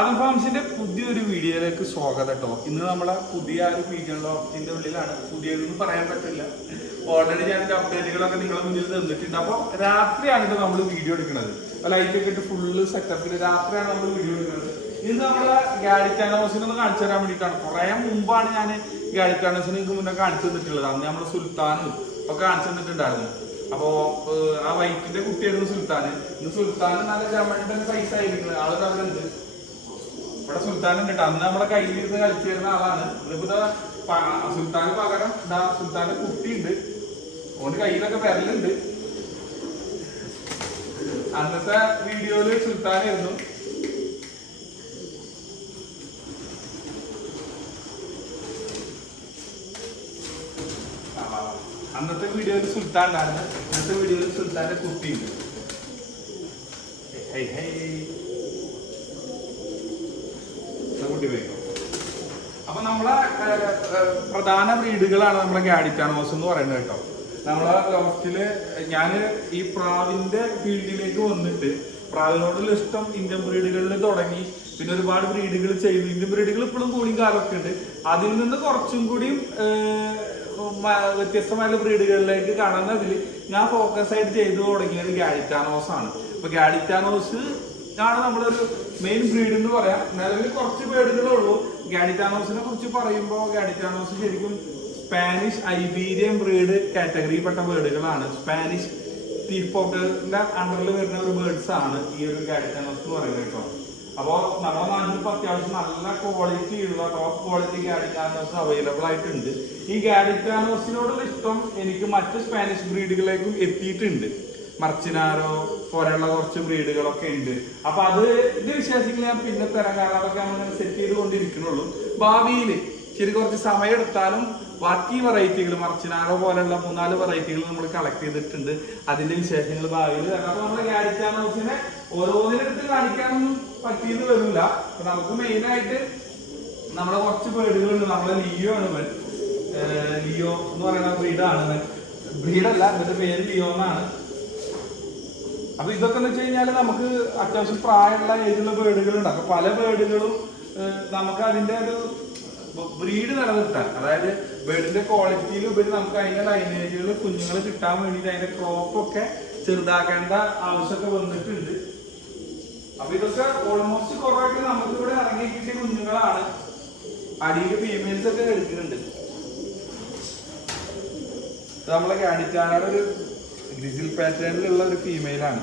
ആദം ഫാംസിന്റെ പുതിയൊരു വീഡിയോയിലേക്ക് സ്വാഗതം കേട്ടോ ഇന്ന് നമ്മളെ പുതിയ ഒരു പീജൻ ലോഫ്റ്റിന്റെ ഉള്ളിലാണ്. പുതിയതെന്ന് പറയാൻ പറ്റില്ല. ഓൾറെഡി ഞാൻ എന്റെ അപ്ഡേറ്റുകളൊക്കെ നിങ്ങളെ മുന്നിൽ നിന്നിട്ടുണ്ട് അപ്പോൾ രാത്രിയാണ് ഇത് നമ്മൾ വീഡിയോ എടുക്കുന്നത്. ലൈറ്റ് ഒക്കെ ഇട്ട് ഫുള്ള് സെറ്റപ്പിൽ രാത്രിയാണ് നമ്മൾ വീഡിയോ എടുക്കുന്നത്. ഇത് നമ്മളെ ഗാലിറ്റാനോസിനെ ഒന്ന് കാണിച്ചു തരാൻ വേണ്ടിയിട്ടാണ്. കുറെ മുമ്പാണ് ഞാൻ ഗാലിറ്റാനോസിന് നിങ്ങൾക്ക് മുന്നേ കാണിച്ചു തന്നിട്ടുള്ളത്. അന്ന് നമ്മൾ സുൽത്താനും ഒക്കെ കാണിച്ചു തന്നിട്ടുണ്ടായിരുന്നു. അപ്പോ ആ വൈറ്റിന്റെ കുട്ടിയായിരുന്നു സുൽത്താൻ ഇന്ന് സുൽത്താൻ നല്ല ജമണ്ടൻ സൈസ് ആയിരിക്കുന്നത്. ആൾ അവരുണ്ട്. ഇവിടെ സുൽത്താൻ ഉണ്ട് അന്ന് നമ്മുടെ കയ്യിലിരുന്ന് കളിച്ചിരുന്ന ആളാണ്. ഇതിപ്പോ സുൽത്താന് പകരം ഇതാ സുൽത്താന്റെ കുട്ടിയുണ്ട്. അതുകൊണ്ട് കയ്യിലൊക്കെ വിരലുണ്ട്. അന്നത്തെ വീഡിയോയിൽ സുൽത്താനായിരുന്നു. അന്നത്തെ വീഡിയോയിൽ സുൽത്താൻ ഉണ്ടായിരുന്നു. അന്നത്തെ വീഡിയോയിൽ സുൽത്താന്റെ കുട്ടിയുണ്ട്. ഹൈ ഹൈ കുട്ടി പോയിക്കോ അപ്പൊ നമ്മളെ ഏർ, ഏർ, പ്രധാന ബ്രീഡുകളാണ് നമ്മുടെ ഗാഡിറ്റാനോസ് എന്ന് പറയുന്നത് കേട്ടോ. നമ്മളെ ലോഫ്റ്റിൽ ഞാൻ ഈ പ്രാവിന്റെ ഫീൽഡിലേക്ക് വന്നിട്ട് പ്രാവിനോടുള്ള ഇഷ്ടം ഇന്ത്യൻ ബ്രീഡുകളിൽ തുടങ്ങി. പിന്നെ ഒരുപാട് ബ്രീഡുകൾ ചെയ്തു. ഇന്ത്യൻ ബ്രീഡുകൾ ഇപ്പോഴും കൂടിയും കാലമൊക്കെ ഉണ്ട്. അതിൽ നിന്ന് കുറച്ചും കൂടിയും വ്യത്യസ്തമായ ബ്രീഡുകളിലേക്ക് കാണുന്നതിൽ ഞാൻ ഫോക്കസ് ആയിട്ട് ചെയ്തു തുടങ്ങിയത് ഗാഡിറ്റാനോസ് ആണ്. ഇപ്പൊ ഗാഡിറ്റാനോസ് ആണ് നമ്മളൊരു മെയിൻ ബ്രീഡ് എന്ന് പറയാം. നിലവിൽ കുറച്ച് ബേഡുകളേ ഉള്ളൂ. ഗാഡിറ്റാനോസിനെ കുറിച്ച് പറയുമ്പോൾ ഗാഡിറ്റാനോസ് ശരിക്കും സ്പാനിഷ് ഐബീരിയൻ ബ്രീഡ് കാറ്റഗറിയിൽപ്പെട്ട ബേഡുകളാണ് സ്പാനിഷ് പോക്കറിന്റെ അണ്ടറിൽ വരുന്ന ഒരു ബേർഡ്സ് ആണ് ഈ ഒരു ഗാഡിറ്റാനോസ് എന്ന് പറയുന്നത് കേട്ടോ. അപ്പോൾ നമ്മുടെ നാട്ടിൽ ഇപ്പോൾ അത്യാവശ്യം നല്ല ക്വാളിറ്റി ഉള്ള ടോപ്പ് ക്വാളിറ്റി ഗാഡിറ്റാനോസ് അവൈലബിൾ ആയിട്ടുണ്ട്. ഈ ഗാഡിറ്റാനോസിനോടുള്ള ഇഷ്ടം എനിക്ക് മറ്റ് സ്പാനിഷ് ബ്രീഡുകളിലേക്കും എത്തിയിട്ടുണ്ട്. മർച്ചിനാരോ പോലെയുള്ള കുറച്ച് ബ്രീഡുകളൊക്കെ ഉണ്ട്. അപ്പൊ അത് ഇത് വിശ്വാസികൾ ഞാൻ പിന്നെ തരാം കാരണം അതൊക്കെ നമ്മൾ സെറ്റ് ചെയ്തുകൊണ്ടിരിക്കുന്നുള്ളൂ ഭാവിയിൽ ശരി കുറച്ച് സമയം എടുത്താലും ബാക്കി വെറൈറ്റികൾ മർച്ചിനാരോ പോലെയുള്ള മൂന്നാൽ വെറൈറ്റികൾ നമ്മൾ കളക്ട് ചെയ്തിട്ടുണ്ട്. അതിന്റെ വിശേഷങ്ങൾ ഭാവിയിൽ തരാം. അപ്പൊ നമ്മുടെ ഗാരിച്ചാൻ ഹൗസിനെ ഓരോന്നിനെടുത്ത് കാണിക്കാനൊന്നും പറ്റിയത് വരില്ല. അപ്പൊ നമുക്ക് മെയിൻ ആയിട്ട് നമ്മളെ കുറച്ച് ബേഡുകളുണ്ട് നമ്മളെ ലിയോ ആണ് ലിയോ എന്ന് പറയുന്ന ബ്രീഡാണ് ബ്രീഡല്ല ഇവന്റെ പേര് ലിയോ എന്നാണ്. അപ്പൊ ഇതൊക്കെ എന്ന് വെച്ച് കഴിഞ്ഞാൽ നമുക്ക് അത്യാവശ്യം പ്രായമുള്ള ഏജുള്ള ബേഡുകളുണ്ട്. അപ്പൊ പല ബേഡുകളും നമുക്ക് അതിന്റെ ഒരു ബ്രീഡ് നിലനിർത്താൻ. അതായത് ബേഡിന്റെ ക്വാളിറ്റിയിൽ ഉപരി നമുക്ക് അതിന്റെ ലൈനേജുകൾ കുഞ്ഞുങ്ങൾ കിട്ടാൻ വേണ്ടിയിട്ട് അതിന്റെ ക്രോപ്പ് ഒക്കെ ചെറുതാക്കേണ്ട ആവശ്യമൊക്കെ വന്നിട്ടുണ്ട്. അപ്പൊ ഇതൊക്കെ ഓൾമോസ്റ്റ് കുറവായിട്ട് നമുക്ക് ഇവിടെ ഇറങ്ങി കിട്ടിയ കുഞ്ഞുങ്ങളാണ്. അടിയിൽ ഫീമെയിൽസ് ഒക്കെ എടുക്കുന്നുണ്ട്. നമ്മളെ കാണിക്കാനുള്ള ഒരു ഗ്രിസിൽ പാറ്റേണിലുള്ള ഒരു ഫീമെയിലാണ്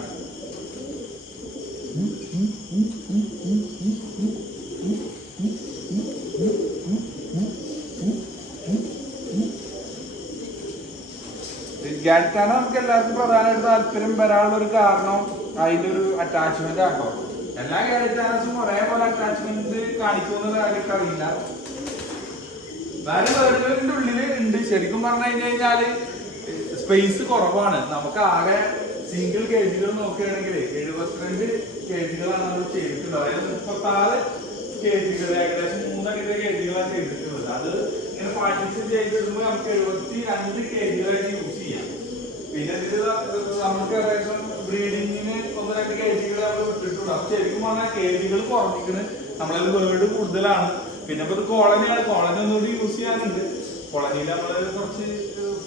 ഗാഡറ്റാണ് നമുക്ക് എല്ലാവർക്കും പ്രധാനമായിട്ട് താല്പര്യം വരാനുള്ള ഒരു കാരണം. അതിന്റെ ഒരു അറ്റാച്ച്മെന്റ് ആട്ടോ എല്ലാ ഗാഡിക്കാനസും ഒരേപോലെ അറ്റാച്ച്മെന്റ് കാണിക്കുമെന്നുള്ള കാര്യമൊക്കെ അറിയില്ല. വേറെ വേർഡുകളുടെ ഉള്ളിൽ ഉണ്ട്. ശരിക്കും പറഞ്ഞു കഴിഞ്ഞു കഴിഞ്ഞാൽ സ്പേസ് കുറവാണ്. നമുക്ക് ആകെ സിംഗിൾ കേജുകൾ നോക്കുകയാണെങ്കിൽ എഴുപത്തിരണ്ട് കേജുകളാണ് നമ്മൾ ചെയ്തിട്ടുള്ളത്. അതായത് മുപ്പത്തി ആറ് കേജുകൾ ഏകദേശം മൂന്നടിയുടെ ജികളാണ് ചെയ്തിട്ടുള്ളത്. അത് ഇങ്ങനെ പാർട്ടിഷൻ ചെയ്തിടുമ്പോൾ നമുക്ക് എഴുപത്തി രണ്ട് കേജുകളായിട്ട് യൂസ് ചെയ്യാം. പിന്നെ ഇതിൽ നമുക്ക് ഏകദേശം ബ്രീഡിങ്ങിന് ഒന്ന് രണ്ട് കേജുകൾ നമ്മൾ വിട്ടിട്ടുണ്ട് അപ്പൊ ശരിക്കും പറഞ്ഞാൽ കേജുകൾ കുറഞ്ഞിരിക്കണ്. നമ്മളത് വേർഡ് കൂടുതലാണ്. പിന്നെ ഇപ്പൊ ഇത് കോളനിയാണ് കോളനി ഒന്നുകൂടി യൂസ് ചെയ്യാറുണ്ട്. കോളനിയിൽ നമ്മൾ കുറച്ച്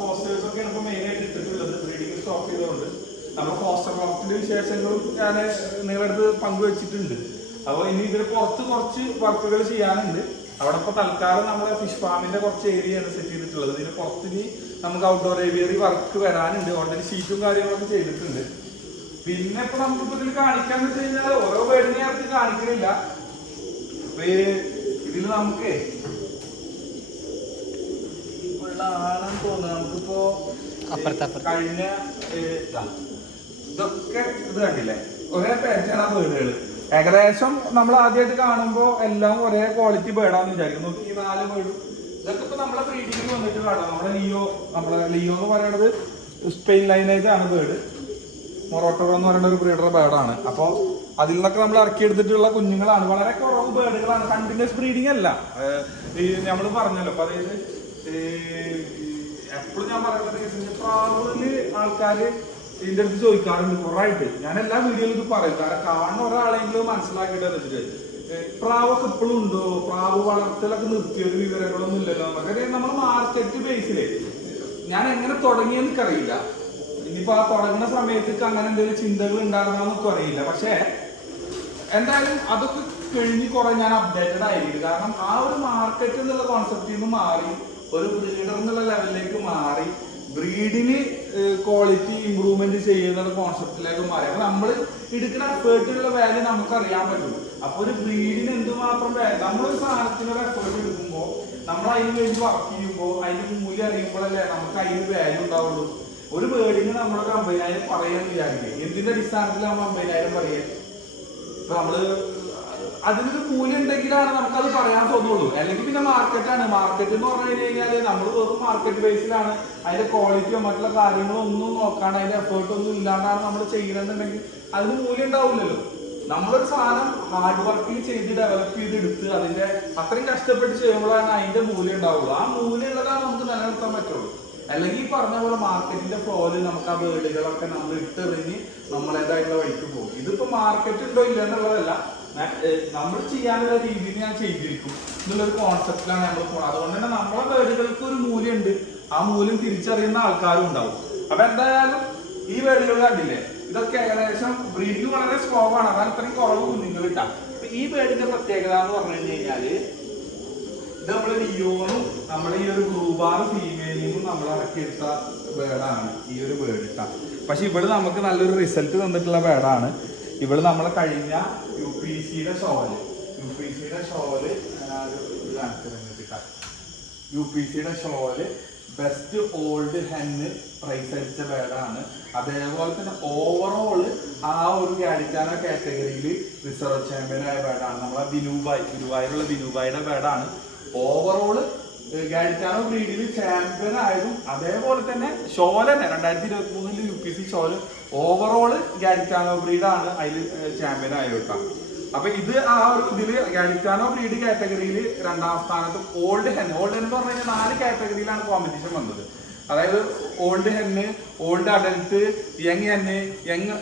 ഫോസ്റ്റേഴ്സ് ഒക്കെയാണ് ഇപ്പോൾ മെയിൻ ആയിട്ട് ഇട്ടിട്ടുള്ളത് ബ്രീഡിങ് സ്റ്റോപ്പ് ചെയ്തുകൊണ്ട് നമ്മൾ ഫോസ്റ്റർ ക്രോഫ്റ്റിന്റെ വിശേഷങ്ങളും ഞാൻ നിങ്ങളടുത്ത് പങ്കുവച്ചിട്ടുണ്ട്. അപ്പോൾ ഇനി ഇതിന് പുറത്ത് കുറച്ച് വർക്കുകൾ ചെയ്യാനുണ്ട്. അവിടെ ഇപ്പോൾ തൽക്കാലം നമ്മൾ ഫിഷ് ഫാമിന്റെ കുറച്ച് ഏരിയയാണ് സെറ്റ് ചെയ്തിട്ടുള്ളത്. ഇതിന് പുറത്ത് ഇനി നമുക്ക് ഔട്ട്ഡോർ ഏരിയയിൽ വർക്ക് വരാനുണ്ട്. ഓൾറെഡി ഷീറ്റും കാര്യങ്ങളൊക്കെ ചെയ്തിട്ടുണ്ട്. പിന്നെ ഇപ്പൊ നമുക്കിപ്പോ ഇതിൽ കാണിക്കാന്ന് വെച്ച് കഴിഞ്ഞാൽ ഓരോ ബേഡിനെ അടുത്ത് കാണിക്കുന്നില്ല അപ്പൊ ഇതിൽ നമുക്ക് ആണെന്ന് തോന്നുന്നു നമുക്കിപ്പോ അപ്പുറത്ത്, അപ്പുറത്ത്. കഴിഞ്ഞ ഇതൊക്കെ ഇത് കണ്ടില്ലേ? ഒരേ പേച്ചാണ് ആ ബേഡുകൾ ഏകദേശം നമ്മൾ ആദ്യമായിട്ട് കാണുമ്പോൾ എല്ലാം ഒരേ ക്വാളിറ്റി ബേഡാന്ന് വിചാരിക്കും. നോക്കി ഈ നാല് ബേഡും ഇതൊക്കെ ഇപ്പൊ നമ്മളെ ബ്രീഡിങ്ങിൽ വന്നിട്ട് കാണാം നമ്മുടെ ലിയോ നമ്മളെ ലിയോ എന്ന് പറയുന്നത് സ്പെയിൻ ലൈനേജ് ആണ് ബേഡ് മൊറോട്ടോ എന്ന് പറയുന്ന ഒരു ബ്രീഡർ ബേഡാണ് അപ്പോൾ അതിൽ നിന്നൊക്കെ നമ്മൾ ഇറക്കിയെടുത്തിട്ടുള്ള കുഞ്ഞുങ്ങളാണ്. വളരെ കുറവ് ബേഡുകളാണ് കണ്ടിന്യൂസ് ബ്രീഡിംഗ് അല്ല. ഈ നമ്മൾ പറഞ്ഞല്ലോ. അപ്പൊ അതായത് എപ്പോഴും ഞാൻ പറയുന്നത് പ്രാവുകളിൽ ആൾക്കാര് ഇതിന്റെ അടുത്ത് ചോദിക്കാറുണ്ട് കുറവായിട്ട്. ഞാൻ എല്ലാ വീഡിയോയിലും ഇത് പറയും. കാരണം കാണുന്ന ഒരാളെങ്കിലും മനസ്സിലാക്കിയിട്ട് വെച്ചിട്ട്. പ്രാവൊക്കെ ഇപ്പോഴും ഉണ്ടോ? പ്രാവ് വളർത്തലൊക്കെ നിർത്തിയ ഒരു വിവരങ്ങളൊന്നും ഇല്ലല്ലോ നമുക്ക്. നമ്മൾ മാർക്കറ്റ് ബേസിൽ ഞാൻ എങ്ങനെ തുടങ്ങിയെന്ന് എനിക്കറിയില്ല. ഇനിയിപ്പോ ആ തുടങ്ങുന്ന സമയത്തേക്ക് അങ്ങനെ എന്തെങ്കിലും ചിന്തകൾ ഉണ്ടാകണമെന്നൊക്കെ അറിയില്ല. പക്ഷേ എന്തായാലും അതൊക്കെ കഴിഞ്ഞ് കുറെ ഞാൻ അപ്ഡേറ്റഡ് ആയിരിക്കും കാരണം ആ ഒരു മാർക്കറ്റ് എന്നുള്ള കോൺസെപ്റ്റിൽ നിന്ന് മാറി ഒരു ബ്രീഡർ എന്നുള്ള ലെവലിലേക്ക് മാറി ബ്രീഡിന് ക്വാളിറ്റി ഇമ്പ്രൂവ്മെന്റ് ചെയ്യുന്ന കോൺസെപ്റ്റിലേക്ക് മാറി. അപ്പൊ നമ്മൾ എടുക്കുന്ന എഫേർട്ടിലുള്ള വാല്യൂ നമുക്ക് അറിയാൻ പറ്റും. അപ്പൊ ഒരു ബ്രീഡിന് എന്തുമാത്രം നമ്മളൊരു സാധനത്തിനൊരു എഫേർട്ട് എടുക്കുമ്പോൾ നമ്മൾ അതിന് വേണ്ടി വർക്ക് ചെയ്യുമ്പോൾ അതിന്റെ മൂല്യം അറിയുമ്പോഴല്ലേ നമുക്ക് അതിന് വാല്യൂ ഉണ്ടാവുള്ളൂ. ഒരു ബേർഡിന് നമ്മളൊരു അമ്പതിനായിരം പറയാൻ വിചാരിക്കും. എന്തിന്റെ അടിസ്ഥാനത്തിലാണ് അമ്പതിനായിരം പറയുക ഇപ്പൊ നമ്മൾ അതിനൊരു മൂല്യം ഉണ്ടെങ്കിലാണ് നമുക്കത് പറയാൻ തോന്നുള്ളൂ. അല്ലെങ്കിൽ പിന്നെ മാർക്കറ്റാണ്. മാർക്കറ്റ് എന്ന് പറഞ്ഞു കഴിഞ്ഞാൽ നമ്മൾ വെറും മാർക്കറ്റ് ബേസിലാണ് അതിന്റെ ക്വാളിറ്റിയോ മറ്റുള്ള കാര്യങ്ങളോ ഒന്നും നോക്കാണ്ട് അതിന്റെ എഫേർട്ട് ഒന്നും ഇല്ലാണ്ടാണ് നമ്മൾ ചെയ്യണമെന്നുണ്ടെങ്കിൽ അതിന് മൂല്യം ഉണ്ടാവില്ലല്ലോ നമ്മളൊരു സാധനം ഹാർഡ് വർക്കിൽ ചെയ്ത് ഡെവലപ്പ് ചെയ്തെടുത്ത് അതിന്റെ അത്രയും കഷ്ടപ്പെട്ട് ചെയ്യുമ്പോഴാണ് അതിന്റെ മൂല്യം ഉണ്ടാവുള്ളൂ ആ മൂല്യം ഉള്ളതാണ് നമുക്ക് നിലനിർത്താൻ പറ്റുള്ളൂ. അല്ലെങ്കിൽ പറഞ്ഞ പോലെ മാർക്കറ്റിന്റെ ഫ്ലോയിൽ നമുക്ക് ആ വേർഡുകളൊക്കെ നമ്മൾ ഇട്ടെറിഞ്ഞ് നമ്മളേതായിട്ടുള്ള വഴിക്ക് പോകും. ഇതിപ്പോ മാർക്കറ്റ് ഉണ്ടോ ഇല്ല എന്നുള്ളതല്ല നമ്മൾ ചെയ്യാനുള്ള രീതിയിൽ ഞാൻ ചെയ്തിരിക്കും. എന്നുള്ളൊരു കോൺസെപ്റ്റിലാണ് നമ്മൾ പോകുന്നത് അതുകൊണ്ട് തന്നെ നമ്മളെ വേടുകൾക്ക് ഒരു മൂല്യമുണ്ട്. ആ മൂല്യം തിരിച്ചറിയുന്ന ആൾക്കാരും ഉണ്ടാവും. അപ്പൊ എന്തായാലും ഈ വേടുകൾ കണ്ടില്ലേ? ഇതൊക്കെ ഏകദേശം ബ്രീഡിങ് വളരെ സ്ലോ ആണ്. അതാണ് ഇത്രയും കുറവ് കുഞ്ഞുങ്ങൾ കിട്ടാം അപ്പൊ ഈ വേടിന്റെ പ്രത്യേകത എന്ന് പറഞ്ഞു കഴിഞ്ഞാൽ ഇത് നമ്മളെ ലിയോണും നമ്മുടെ ഈ ഒരു ബ്ലൂബാർ ഫീമെയിലും നമ്മൾ ഇറക്കിയെടുത്ത വേടാണ് ഈ ഒരു ബേർഡ് ഇട്ടാ. പക്ഷെ ഇവിടെ നമുക്ക് നല്ലൊരു റിസൾട്ട് തന്നിട്ടുള്ള വേടാണ്. ഇവിടെ നമ്മളെ കഴിഞ്ഞ പി സിയുടെ യു പി സിയുടെ ഷോൽ യു പി സിയുടെ ബെസ്റ്റ് ഓൾഡ് ഹെന്ന് പ്രൈസ് അടിച്ച വേടാണ് അതേപോലെ തന്നെ ഓവറോൾ ആ ഒരു ഗാഡിറ്റാന കാറ്റഗറിയിൽ റിസർവ് ചാമ്പ്യൻ ആയ ബേർഡാണ് നമ്മളെ ബിനുബായ് ഗുരുവായൂരുള്ള ബിനുബായിയുടെ വേടാണ് ഓവറോൾ ഗാഡിറ്റാനോ ബ്രീഡിൽ ചാമ്പ്യൻ ആയതും അതേപോലെ തന്നെ ഷോല തന്നെ. രണ്ടായിരത്തി ഇരുപത്തി മൂന്നിൽ U P C show overall Gaditano ബ്രീഡാണ് അതിൽ ചാമ്പ്യൻ ആയത് കേട്ടോ. അപ്പൊ ഇത് ആ ഒരു ഇതിൽ ഗാനിക്കാനോ ബ്രീഡ് കാറ്റഗറിയിൽ രണ്ടാം സ്ഥാനത്ത് ഓൾഡ് ഹെൻ ഓൾഡ് ഹെൻ എന്ന് പറഞ്ഞു കഴിഞ്ഞാൽ നാല് കാറ്റഗറിയിലാണ് കോമ്പറ്റീഷൻ വന്നത്. അതായത് old hen old adult young hen young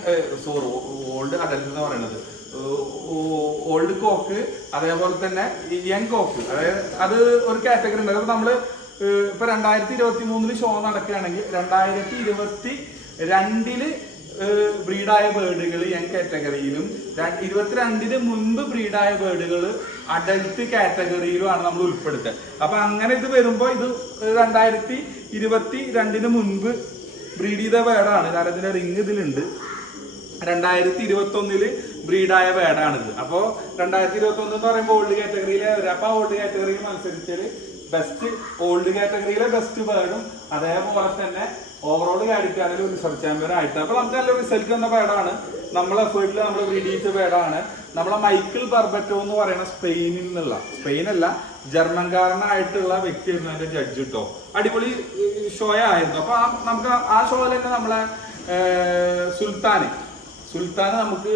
sorry old adult എന്ന് പറയുന്നത് ഓൾഡ് കോക്ക് അതേപോലെ തന്നെ യങ് കോക്ക് അതായത് അത് ഒരു കാറ്റഗറി ഉണ്ട്. നമ്മൾ ഏഹ് ഇപ്പൊ രണ്ടായിരത്തി ഇരുപത്തി മൂന്നിൽ ഷോ നടക്കുകയാണെങ്കിൽ രണ്ടായിരത്തി ഇരുപത്തി രണ്ടിൽ ബ്രീഡായ ബേർഡുകൾ യങ് കാറ്റഗറിയിലും ഇരുപത്തിരണ്ടിന് മുൻപ് ബ്രീഡായ ബേർഡുകൾ അഡൽട്ട് കാറ്റഗറിയിലുമാണ് നമ്മൾ ഉൾപ്പെടുത്തുക അപ്പൊ അങ്ങനെ ഇത് വരുമ്പോൾ ഇത് രണ്ടായിരത്തി ഇരുപത്തി രണ്ടിന് മുൻപ് ബ്രീഡ് ചെയ്ത ബേർഡാണ് കാരണം ഇതിന്റെ റിങ് ഇതിലുണ്ട്. രണ്ടായിരത്തി ഇരുപത്തി ഒന്നിൽ ബ്രീഡായ വേർഡാണിത് അപ്പോ രണ്ടായിരത്തി ഇരുപത്തി ഒന്ന് എന്ന് പറയുമ്പോൾ ഓൾഡ് കാറ്റഗറിയിലെ വരും. അപ്പൊ ഓൾഡ് കാറ്റഗറിയിൽ മത്സരിച്ചാൽ ബെസ്റ്റ് ഓൾഡ് കാറ്റഗറിയിലെ ബെസ്റ്റ് ബേർഡും അതേപോലെ തന്നെ ഓവറോൾ കാര്യത്തിലും ഒരു സബ് ചാമ്പ്യൻ ആയിട്ട്. അപ്പൊ നമുക്ക് നല്ല റിസൾട്ട് വന്ന പേടാണ്. നമ്മളെ എഫേർട്ടിൽ നമ്മൾ റിലീസ് പേടാണ്. നമ്മളെ മൈക്കിൾ ബർബറ്റോ എന്ന് പറയുന്ന സ്പെയിനിൽ നിന്നുള്ള സ്പെയിനല്ല ജർമ്മൻകാരനായിട്ടുള്ള വ്യക്തിയായിരുന്നു അതിന്റെ ജഡ്ജ് കിട്ടോ അടിപൊളി ഷോ ആയിരുന്നു. അപ്പൊ ആ- നമുക്ക് ആ ഷോയിൽ തന്നെ നമ്മളെ സുൽത്താൻ. സുൽത്താൻ നമുക്ക്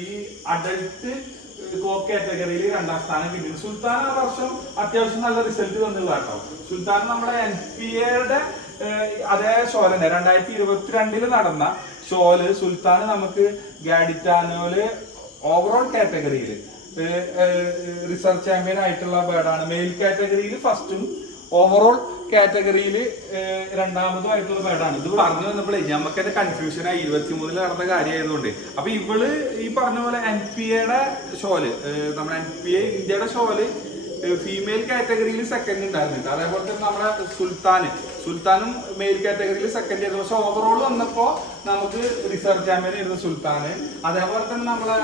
ഈ അഡൽട്ട് കോ കാറ്റഗറിയിൽ രണ്ടാം സ്ഥാനം കിട്ടി സുൽത്താൻ ആ വർഷം അത്യാവശ്യം നല്ല റിസൾട്ട് തന്നില്ല കേട്ടോ സുൽത്താൻ നമ്മുടെ എൻ പി എയുടെ അതേ ഷോ തന്നെ രണ്ടായിരത്തി ഇരുപത്തിരണ്ടിൽ നടന്ന ഷോൽ സുൽത്താൻ നമുക്ക് ഗാഡിറ്റാനോൽ ഓവറോൾ കാറ്റഗറിയിൽ റിസർച്ച് ചാമ്പ്യൻ ആയിട്ടുള്ള ബേർഡാണ് മെയിൽ കാറ്റഗറിയിൽ ഫസ്റ്റും ഓവറോൾ കാറ്റഗറിയിൽ രണ്ടാമതും ആയിട്ടുള്ള ബേർഡാണ് ഇത് പറഞ്ഞു വന്നപ്പോഴേ കൺഫ്യൂഷൻ ആയി. ഇരുപത്തി മൂന്നിൽ നടന്ന കാര്യമായതുകൊണ്ട് അപ്പൊ ഇവൾ ഈ പറഞ്ഞ പോലെ എൻ പി എയുടെ ഷോൽ നമ്മുടെ എൻ പി എ ഇന്ത്യയുടെ ഷോൽ ഫീമെയിൽ കാറ്റഗറിയിൽ സെക്കൻഡ് ഉണ്ടായിരുന്നില്ല. അതേപോലെ തന്നെ നമ്മുടെ സുൽത്താൻ സുൽത്താനും മെയിൽ കാറ്റഗറിയിൽ സെക്കൻഡ് ആയിരുന്നു. പക്ഷെ ഓവറോൾ വന്നപ്പോ നമുക്ക് റിസർച്ച് ചാമ്പ്യൻ ആയിരുന്നു സുൽത്താൻ അതേപോലെ തന്നെ നമ്മളെ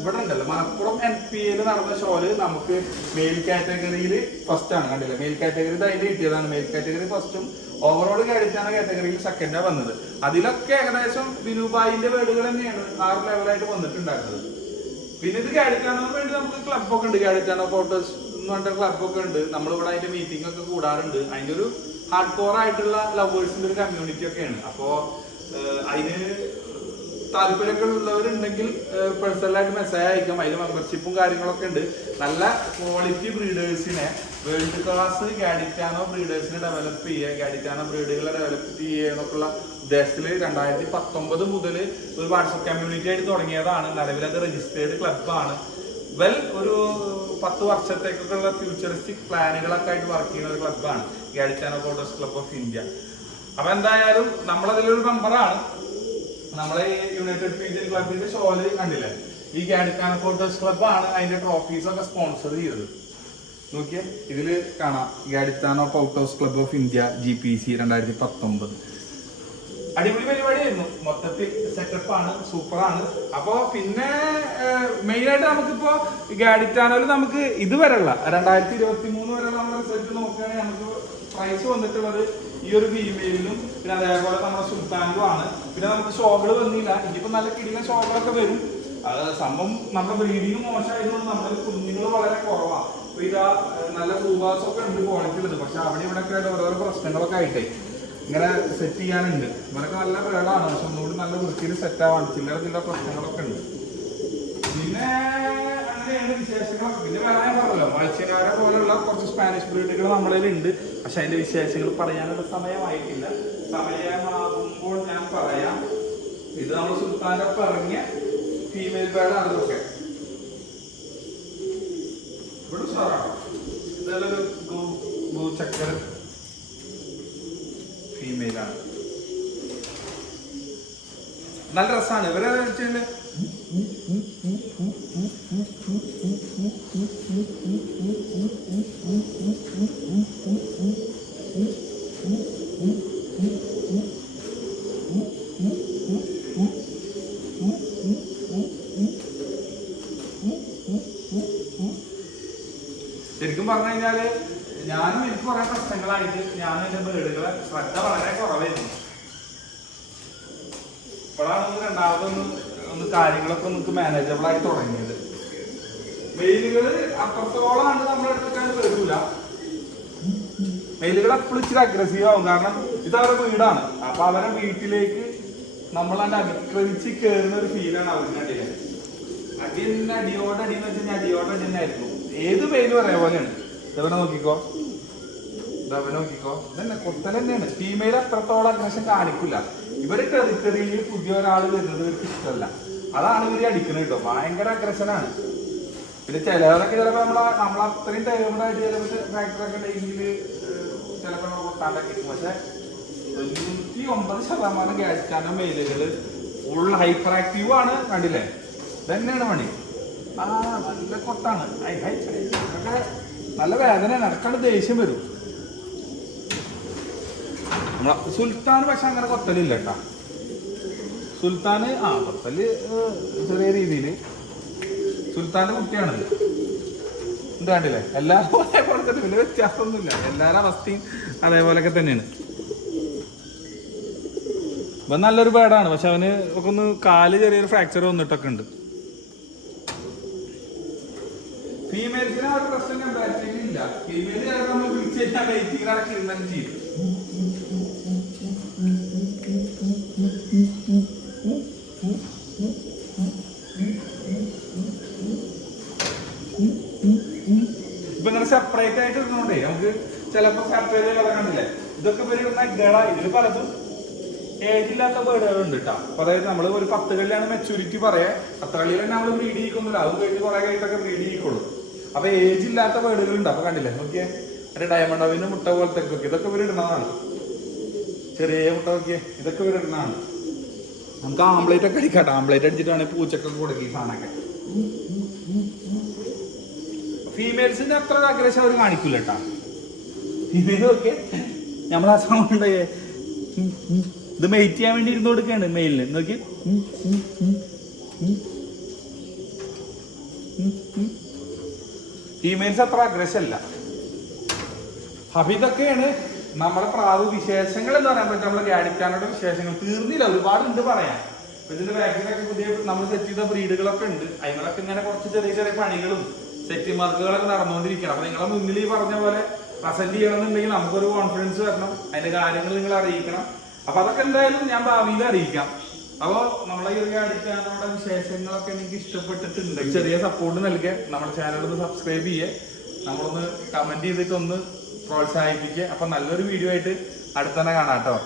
ഇവിടെ ഉണ്ടല്ലോ. മലപ്പുറം എൻ പി എയിൽ നടന്ന ഷോയിൽ നമുക്ക് മെയിൽ കാറ്റഗറിയിൽ ഫസ്റ്റ് ആണ്. കണ്ടില്ല? മെയിൽ കാറ്റഗറി ധൈര്യം കിട്ടിയതാണ്. മെയിൽ കാറ്റഗറി ഫസ്റ്റും ഓവറോൾ കാഡിറ്റാണ് കാറ്റഗറിയിൽ സെക്കൻഡാണ് വന്നത്. അതിലൊക്കെ ഏകദേശം വിനുബായിന്റെ വേർഡുകൾ തന്നെയാണ് ആറ് ലെവലായിട്ട് വന്നിട്ടുണ്ടായിരുന്നത്. പിന്നെ ഇത് കാഴ്ചാണോ വേണ്ടി നമുക്ക് ക്ലബ്ബൊക്കെ ഉണ്ട്. കാഴ്ചാണോ ഫോട്ടോസ് പറഞ്ഞ ക്ലബൊക്കെ ഉണ്ട്. നമ്മളിവിടെ അതിന്റെ മീറ്റിംഗ് ഒക്കെ കൂടാറുണ്ട്. അതിന്റെ ഒരു ഹാർഡ് കോർ ആയിട്ടുള്ള ലവേഴ്സിന്റെ ഒരു കമ്മ്യൂണിറ്റി ഒക്കെയാണ് അപ്പോ അതിന് താല്പര്യമൊക്കെ ഉള്ളവരുണ്ടെങ്കിൽ പേഴ്സണലായിട്ട് മെസ്സേജ് അയക്കാം. അതിൽ മെമ്പർഷിപ്പും കാര്യങ്ങളൊക്കെ ഉണ്ട്. നല്ല ക്വാളിറ്റി ബ്രീഡേഴ്സിനെ വേൾഡ് ക്ലാസ് ഗാഡിറ്റാനോ ബ്രീഡേഴ്സിനെ ഡെവലപ്പ് ചെയ്യുക. ഗാഡിറ്റാനോ ബ്രീഡുകളെ ഡെവലപ്പ് ചെയ്യുക എന്നൊക്കെയുള്ള ഉദ്ദേശത്തിൽ രണ്ടായിരത്തി പത്തൊമ്പത് മുതൽ ഒരു വാട്സപ്പ് കമ്മ്യൂണിറ്റി ആയിട്ട് തുടങ്ങിയതാണ്. നിലവിൽ അത് രജിസ്റ്റേർഡ് ക്ലബ്ബാണ് വെൽ ഒരു പത്ത് വർഷത്തേക്കൊക്കെയുള്ള ഫ്യൂച്ചറിസ്റ്റിക് പ്ലാനുകളൊക്കെ ആയിട്ട് വർക്ക് ചെയ്യുന്ന ഒരു ക്ലബ്ബാണ് Gaditano breeders club of India അപ്പൊ എന്തായാലും നമ്മളതിലൊരു മെമ്പറാണ് നമ്മളെ ഈ യുണൈറ്റഡ് പീജിയൻ ക്ലബിന്റെ ഷോയിൽ കണ്ടില്ലേ? ഈ ഗാഡിച്ചാനോ ബോർഡേഴ്സ് ക്ലബ്ബാണ് അതിന്റെ ട്രോഫീസ് ഒക്കെ സ്പോൺസർ ചെയ്തത്. നോക്കിയേ ഇതിൽ കാണാം. Gaditano pout club of India G P C രണ്ടായിരത്തി പത്തൊമ്പത്. അടിപൊളി പരിപാടിയായിരുന്നു. മൊത്തത്തിൽ സെറ്റപ്പ് ആണ് സൂപ്പർ ആണ്. അപ്പോ പിന്നെ മെയിൻ ആയിട്ട് നമുക്കിപ്പോ ഗാഡിറ്റാനോയിൽ നമുക്ക് ഇതുവരെയുള്ള രണ്ടായിരത്തി ഇരുപത്തി മൂന്ന് വരെ നമ്മുടെ റിസൾട്ട് നോക്കുകയാണെങ്കിൽ നമുക്ക് പ്രൈസ് വന്നിട്ടുള്ളത് ഈ ഒരു ഫീമെയിലിനും പിന്നെ അതേപോലെ നമ്മുടെ സുൽത്താനിലും ആണ്. പിന്നെ നമുക്ക് ഷോകൾ വന്നില്ല. ഇനിയിപ്പോ നല്ല കിടില ഷോകളൊക്കെ വരും. അത് സംഭവം നമ്മുടെ ബ്രീഡിങ് മോശമായതുകൊണ്ട് നമ്മുടെ കുഞ്ഞുങ്ങൾ വളരെ കുറവാണ് അപ്പൊ ഇതാ നല്ല ഫ്ലൂബാസ് ഒക്കെ ഉണ്ട് ക്വാളിറ്റി ഉള്ളത്. പക്ഷെ അവിടെ ഇവിടെ ഒക്കെ ഓരോരോ പ്രശ്നങ്ങളൊക്കെ ആയിട്ടേ. ഇങ്ങനെ സെറ്റ് ചെയ്യാനുണ്ട്. ഇവരൊക്കെ നല്ല വേളാണ് പക്ഷെ ഒന്നുകൂടി നല്ല വൃത്തിയിൽ സെറ്റ് ആവാണ് ചില്ലറ ചില പ്രശ്നങ്ങളൊക്കെ ഉണ്ട്. പിന്നെ അങ്ങനെയാണ് വിശേഷങ്ങളൊക്കെ പിന്നെ വേറെ പറഞ്ഞല്ലോ മത്സ്യക്കാരെ പോലെയുള്ള കുറച്ച് സ്പാനിഷ് ബ്രീഡുകൾ നമ്മളതിൽ ഉണ്ട്. പക്ഷെ അതിന്റെ വിശേഷങ്ങൾ പറയാനുള്ള സമയമായിട്ടില്ല. സമയമാകുമ്പോൾ ഞാൻ പറയാം. ഇത് നമ്മൾ സുൽത്താന്റെ പറഞ്ഞ ഫീമെയിൽ ബേഡാണ് ഇതൊക്കെ. ഇവിടെ ഉഷാറാണ്. ഒരു ചക്കര ഫീമെയിലാണ് നല്ല രസമാണ് ഇവരെ വെച്ചാൽ ശരിക്കും പറഞ്ഞു കഴിഞ്ഞാൽ ഞാനും എനിക്ക് കുറെ പ്രശ്നങ്ങളായിട്ട് ഞാനും എന്റെ ബേഡുകളെ ശ്രദ്ധ വളരെ കുറവായിരുന്നു. ഇപ്പോഴാണ് ഒന്ന് രണ്ടാമതൊന്ന് ഒന്ന് കാര്യങ്ങളൊക്കെ നമുക്ക് മാനേജബിൾ ആയി തുടങ്ങിയത്. മെയിലുകൾ അപ്പുറത്തോളാണ് നമ്മൾ എടുത്തിട്ടാണ് വരൂല. മെയിലുകൾ എപ്പോഴും ഇച്ചിരി അഗ്രസീവ് ആവും. കാരണം ഇത് അവരുടെ വീടാണ്. അപ്പൊ അവരെ വീട്ടിലേക്ക് നമ്മളാണ്ട് അതിക്രമിച്ച് കയറുന്ന ഒരു ഫീലാണ് അവർക്ക് അടിയിൽ അടി തന്നെ അടിയോട് അടി എന്ന് വെച്ചാൽ അടിയോട് അടി തന്നെ ആയിരുന്നു. ഏത് മെയിലും ഒരേ പോലെയാണ് ഇതവനെ നോക്കിക്കോ. ഇതവനെ നോക്കിക്കോ. ഇതന്നെ കൊത്തൽ തന്നെയാണ് ഫീമെയിൽ അത്രത്തോളം അഗ്രഷൻ കാണിക്കില്ല. ഇവർ ടെറിട്ടറിയിൽ പുതിയ ഒരാൾ വരുന്നത് ഇവർക്ക് ഇഷ്ടമല്ല അതാണ് ഇവർ അടിക്കുന്നത് കേട്ടോ ഭയങ്കര അഗ്രസനാണ് പിന്നെ ചിലവരൊക്കെ ചിലപ്പോ നമ്മളെ നമ്മൾ അത്രയും ടൈമിലായിട്ട് ചിലപ്പോൾ ഫാക്ടറൊക്കെ ഉണ്ടെങ്കിൽ ചിലപ്പോൾ നമ്മൾ കൊത്താണ്ടൊക്കെ കിട്ടും പക്ഷെ തൊണ്ണൂറ്റി ഒമ്പത് ശതമാനം ഗ്യാസ്റ്റാൻ മെയിലുകൾ ഫുൾ ഹൈപ്പർ ആക്റ്റീവ് ആണ് കണ്ടില്ലേ തന്നെയാണ് പണി ആ നല്ല കൊട്ടാണ് നല്ല വേദനയാണ് ഇടക്കാണ്ട് ദേഷ്യം വരും സുൽത്താൻ പക്ഷെ അങ്ങനെ കൊത്തലില്ല കേട്ടാ സുൽത്താന് ആ കൊത്തൽ ചെറിയ രീതിയിൽ സുൽത്താന്റെ കുട്ടിയാണത് ഇത് കണ്ടില്ലേ? എല്ലാവരും അതേപോലെ തന്നെ വലിയ വ്യത്യാസമൊന്നുമില്ല. എല്ലാവരും അവസ്ഥയും അതേപോലെയൊക്കെ തന്നെയാണ്. ഇവൻ നല്ലൊരു പേടാണ്. പക്ഷെ അവന് ഒക്കെ ഒന്ന് കാൽ ചെറിയൊരു ഫ്രാക്ചർ വന്നിട്ടൊക്കെ ഉണ്ട്. ഫീമെയിൽസിന് ഒരു പ്രശ്നം ഇല്ല. ഫീമെയിൽ ചിലപ്പോൾ നമ്മൾ വിളിച്ചു കഴിഞ്ഞാൽ വെയിറ്റിംഗ് ഇരുന്നും ചെയ്യും. ഇപ്പൊ ഇങ്ങനെ സെപ്പറേറ്റ് ആയിട്ട് ഇരുന്നോണ്ടേ നമുക്ക് ചിലപ്പോ സെപ്പറേറ്റ് കളർ കണ്ടില്ലേ? ഇതൊക്കെ വരുന്ന ഗള ഇതിൽ പലതും ഏജ് ഇല്ലാത്ത ബേഡുകളുണ്ട് കേട്ടോ അപ്പൊ അതായത് നമ്മൾ ഒരു പത്ത് കല്ലാണ് മെച്ചൂരിറ്റി പറയാ പത്ത് കളിയിൽ തന്നെ നമ്മൾ ബ്രീഡ് ചെയ്യിക്കൊന്നുമില്ല അത് കഴിഞ്ഞ് കുറെ കഴിഞ്ഞിട്ടൊക്കെ ബ്രീഡ് ചെയ്യിക്കുള്ളൂ. അപ്പൊ ഏജ് ഇല്ലാത്ത ഉണ്ട്. അപ്പൊ കണ്ടില്ലേ? നോക്കിയേ. മറ്റേ ഡയമണ്ട് അവിന് മുട്ട പോലത്തെ ഇതൊക്കെ ഇവർ ഇടുന്നതാണ്. ചെറിയ മുട്ട ഇതൊക്കെ ഇടുന്നതാണ് നമുക്ക് ആംപ്ലേറ്റ് ഒക്കെ അടിക്കാം ആംപ്ലേറ്റ് അടിച്ചിട്ടാണ് പൂച്ചക്കൊക്കെ കൊടുക്കുക ഈ സാധനമൊക്കെ. ഫീമെയിൽസിന്റെ അത്ര അഗ്രഷൻ അവർ കാണിക്കൂല കേട്ടാ. ഇതൊക്കെ നമ്മൾ സൗണ്ട് ഇത് മെയ്റ്റ് ചെയ്യാൻ വേണ്ടി ഇരുന്ന് കൊടുക്കുകയാണ് മെയിലിന് നോക്കി ഫീമെയിൽസ് അത്ര അഗ്രഷൻ അല്ല. അപ്പൊ നമ്മുടെ പ്രാവ് വിശേഷങ്ങൾ എന്ന് പറയാൻ പറ്റും നമ്മുടെ ഗാഡിക്കാനോട് വിശേഷങ്ങൾ. തീർന്നില്ല ഒരുപാട് ഉണ്ട് പറയാം ഇതിന്റെ വാക്സിനൊക്കെ പുതിയ നമ്മൾ സെറ്റ് ചെയ്ത ബ്രീഡുകളൊക്കെ ഉണ്ട്. അതിങ്ങളൊക്കെ ഇങ്ങനെ കുറച്ച് ചെറിയ ചെറിയ പണികളും സെറ്റ് മാർക്കുകളൊക്കെ നടന്നുകൊണ്ടിരിക്കണം അപ്പൊ നിങ്ങളെ മുന്നിൽ ഈ പറഞ്ഞ പോലെ പ്രസന്റ് ചെയ്യണമെന്നുണ്ടെങ്കിൽ നമുക്കൊരു കോൺഫിഡൻസ് വരണം. അതിന്റെ കാര്യങ്ങൾ നിങ്ങൾ അറിയിക്കണം. അപ്പൊ അതൊക്കെ എന്തായാലും ഞാൻ ഭാവിയിൽ അറിയിക്കാം. അപ്പോ നമ്മളെ ഈ ഒരു ഗാഡിക്കാനോടെ വിശേഷങ്ങളൊക്കെ എനിക്ക് ഇഷ്ടപ്പെട്ടിട്ടുണ്ട്. ചെറിയ സപ്പോർട്ട് നൽകിയ നമ്മുടെ ചാനൽ ഒന്ന് സബ്സ്ക്രൈബ് ചെയ്യേ. നമ്മളൊന്ന് കമന്റ് ചെയ്തിട്ട് ഒന്ന് പ്രോത്സാഹിപ്പിക്കുക. അപ്പൊ നല്ലൊരു വീഡിയോ ആയിട്ട് അടുത്തന്നെ കാണാം കേട്ടോ.